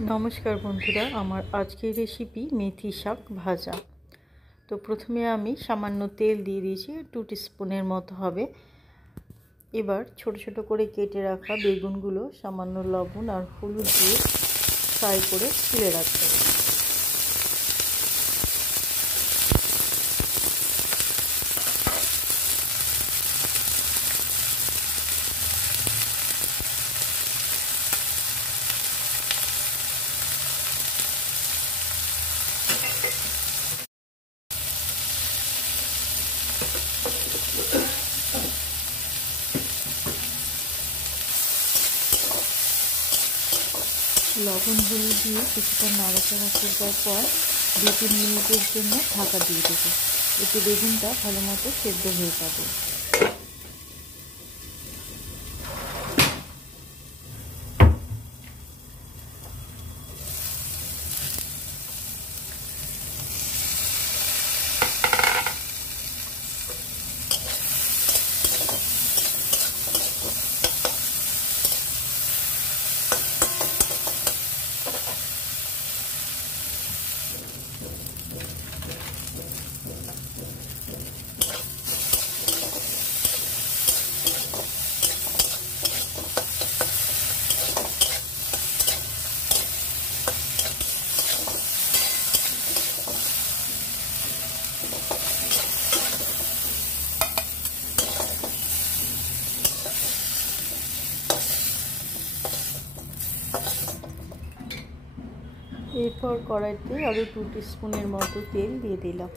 नमस्कार बंधुरा आमार आजकेर रेसिपि मेथी शाक भाजा। तो प्रथमे आमी सामान्य तेल दिए दिएछि 2 टीस्पूनेर मतो हबे। एबार छोटो छोटो करे केटे राखा बेगुनगुलो सामान्य लवण और हलुद दिए फ्राई करे तुले राखते হবে। लवण हलुद दिए কিছুটা নাড়াচাড়া করার পর 2-3 মিনিটের জন্য ঢাকা দিয়ে দেব। এতে বেগুনটা ভালোমতো সেদ্ধ হয়ে যাবে। এরপর কড়াইতে আরও 2 টিস্পুনের মতো তেল দিয়ে দিলাম।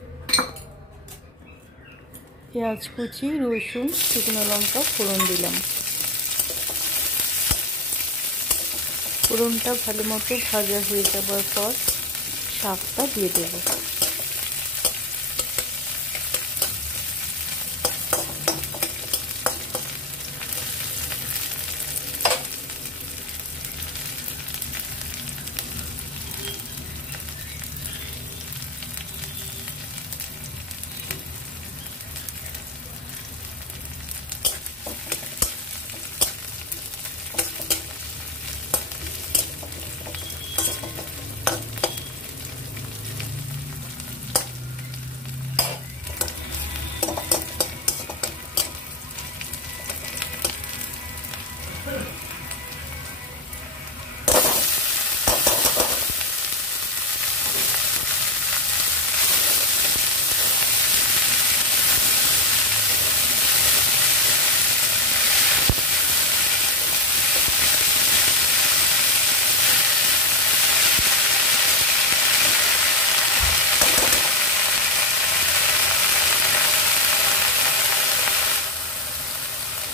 পেঁয়াজ কুচি, রসুন, শুকনো লঙ্কা ফোড়ন দিলাম। ফোড়নটা ভালোমতো ভাজা হয়ে যাবার পর শাকটা দিয়ে দেব।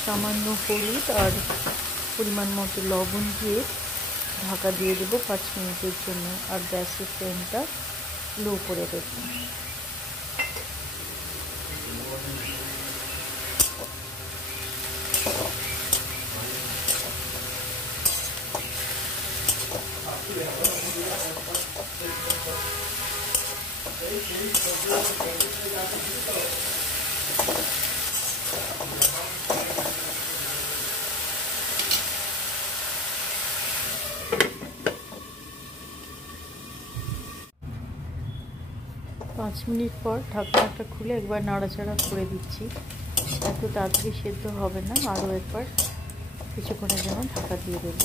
सामान्य हलुद और परिमाण मतो लवण दिए ढाका दिए देव 5 मिनिटेर जन्य और गैसेर फ्लेमटा लो करे देव। 5 मिनट पर ढाकनाटा खुले एक बार नाड़ाचाड़ा करे दिচ্ছি। এত তাড়াতাড়ি সেদ্ধ হবে না, আরও একবার কিছুক্ষণের জন্য ঢাকা দিয়ে দেব।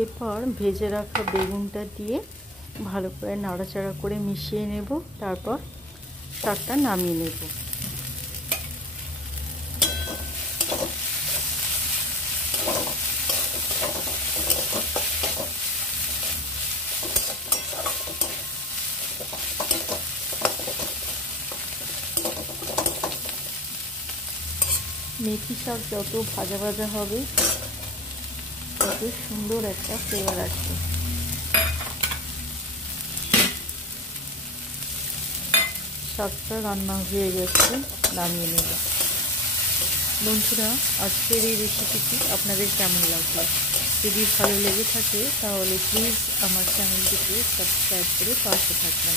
এরপর ভেজে রাখা বেগুনটা দিয়ে ভালো করে নাড়াচাড়া করে মিশিয়ে নেব। তারপর শাকটা নামিয়ে নেব। मेथी शाक যত ভাজা ভাজা হবে তত সুন্দর একটা ফ্লেভার আসবে। শাকটা রান্না হয়ে গেছে, নামিয়ে নেব। বন্ধুরা, আজকের এই রেসিপিটি আপনাদের কেমন লাগলো? যদি ভালো লেগে থাকে তাহলে প্লিজ আমার চ্যানেলটিকে সাবস্ক্রাইব করে পাশে থাকবেন।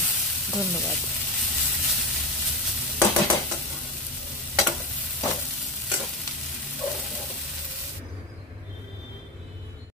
ধন্যবাদ।